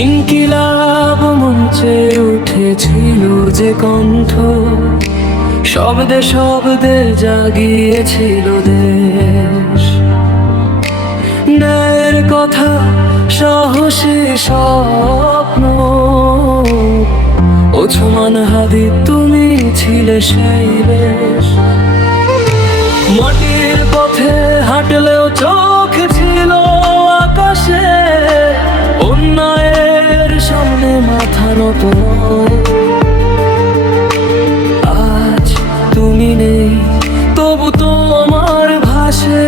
ইনকিলাব মঞ্চে উঠেছিল যে কণ্ঠ, শব্দে শব্দে জাগিয়েছিল দেশ। ন্যায়ের কথা, সাহসী স্বপ্ন, ওসমান হাদি তুমি ছিলে সেই বেশ। মাটির পথে হাঁটলেও চোখ ছিল আকাশে, অন্যায়ের সামনে মাথা নত নয়। আজ তুমি নেই, তবু তোমার ভাষে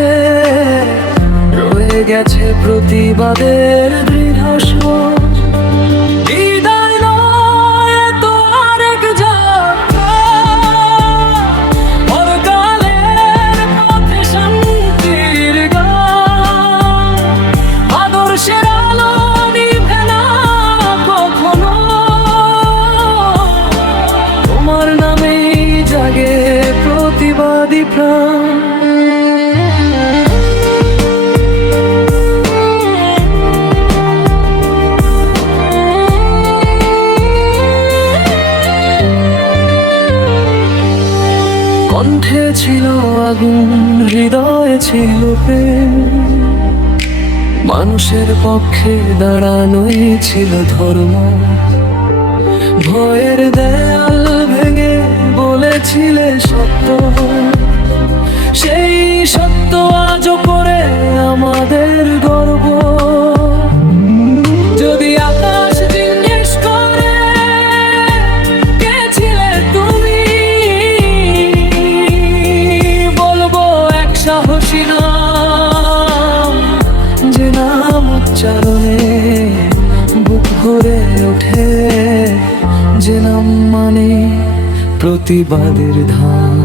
রয়ে গেছে প্রতিবাদের দৃঢ় স্বর। বিদায় নয়, তো আরেক যাত্রা, পরকালের পথে শান্তির গান। আদর্শের আলো নিভে না কখনো, তোমার নামেই জাগে প্রতিবাদী প্রাণ। কণ্ঠে ছিল আগুন, হৃদয়ে ছিল প্রেম, মানুষের পক্ষে দাঁড়ানোই ছিল ধর্ম। ভয়ের দেয়াল ভেঙে বলেছিলে সত্য, সেই সত্য আজও করে আমাদের গর্ব। যদি আকাশ জিজ্ঞেস করে কে ছিলে তুমি, বলবো এক সাহসী নাম, যে নাম উচ্চারণে বুক ভরে ওঠে, যে নাম মানে প্রতিবাদের ধাম।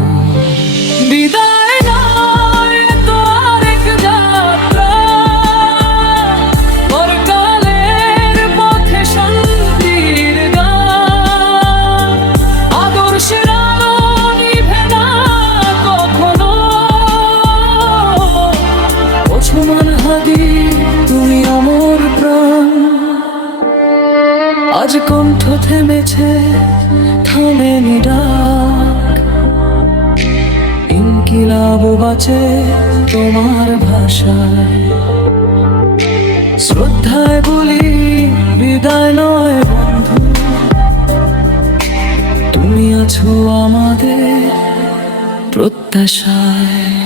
বিদায় নয়, তো আরেক যাত্রা, পরকালের পথে শান্তির গান। আদর্শের আলো নিভে না কখনো, ওসমান হাদি তুমি অমর প্রাণ। আজ কণ্ঠ থেমেছে, থামেনি ডাক, ইনকিলাব বাঁচে তোমার ভাষায়। শ্রদ্ধায় বলি বিদায় নয় বন্ধু, তুমি আছো আমাদের প্রত্যাশায়।